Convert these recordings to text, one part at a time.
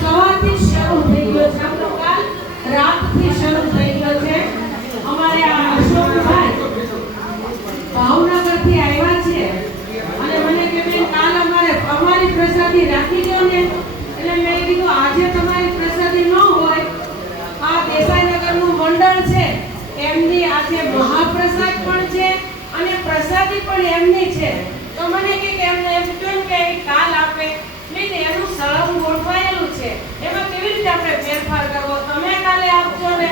સવારથી શરૂ થઈ ગયો છે, આપણો કાલ રાતથી શરૂ થઈ ગયો છે। અમારે આ અશોકભાઈ ભાવનગરથી આવ્યા છે અને મને કે બેન કાલ અમારી પ્રસાદી રાખી દો ને, એટલે મેં કીધું આજે તમારી પ્રસાદી ન હોય, આ દેસાઈનગરનું મંડળ છે એમની આજે મહાપ્રસાદ પણ છે અને પ્રસાદી પણ એમની છે। તો મને કે એમને એમ કેમ કે કાલ આપે, નહીં એનું સળંગ ગોઠવાયેલું છે, એમાં કેવી રીતે આપણે ફેરફાર કરવો, તમે કાલે આપજો ને।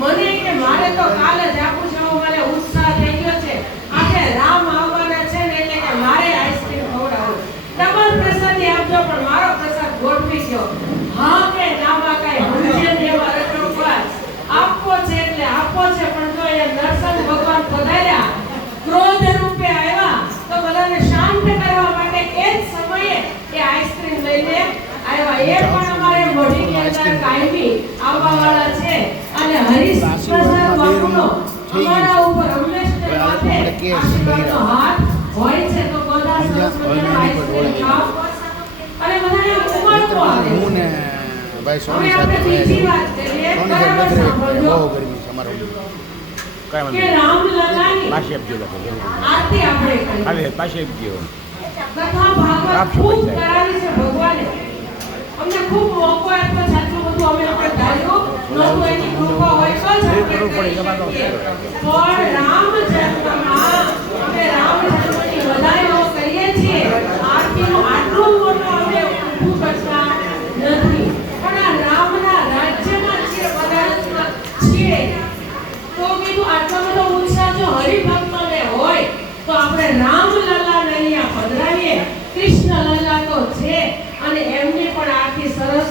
મને કે મારે તો કાલ જ આપું છે, મને ઉત્સાહ થઈ ગયો છે, આજે રામ આવવાના છે ને એટલે કે મારે આઈસ્ક્રીમ ખવડાવો, ડબલ પ્રસાદી આપજો પણ મારો પ્રસાદ ગોઠવી ગયો। હા કે ના માં કાઈ સમજે ને એવા રટોપાસ આપવો છે એટલે આપવો છે, પણ જો એ નરસિંહ ભગવાન પધાર્યા ક્રોધ રૂપે આવ્યા તો બધાને શાંત કરવા માટે એ જ સમયે એ આઈસ્ક્રીમ લઈને આવ્યા। એ પણ અમારે મોઢીની અંદર કાયમી આવવાવાળા છે અને હરીશ પ્રસાદ બાપુનો અમારા ઉપર હંમેશા માથે આશીર્વાદનો હાથ હોય છે। તો બધા સંસ્કૃતિનો આઈસ્ક્રીમ ખાવ અને બધાને ઉમળકો આવે છે। ભાઈ હવે આપણે બીજી વાત કરીએ, બરાબર સાંભળજો કે રામલલાની આરતી આપણે કરીએ। કથા ભાગવત ખૂબ કરાવી છે ભગવાને, અમને ખૂબ મોકો આપ્યો છે, આટલું બધું અમે આપણે ધાર્યું નહોતું, એની કૃપા હોય તો જ આપણે કરી શકીએ। પણ રામ જન્મમાં અમે રામ જન્મની વધાઈઓ કરીએ છીએ, આરતીનું આટલું મોટું અમે ઊભું કરતા નથી, પણ આ રામના રાજ્યમાં છીએ તો કીધું આટલો બધો ઉત્સાહ જો હરિભક્તોને હોય તો આપણે રામલલાને અહીંયા પધરાવીએ। કૃષ્ણલલા તો છે અને એમની પણ આરતી સરસ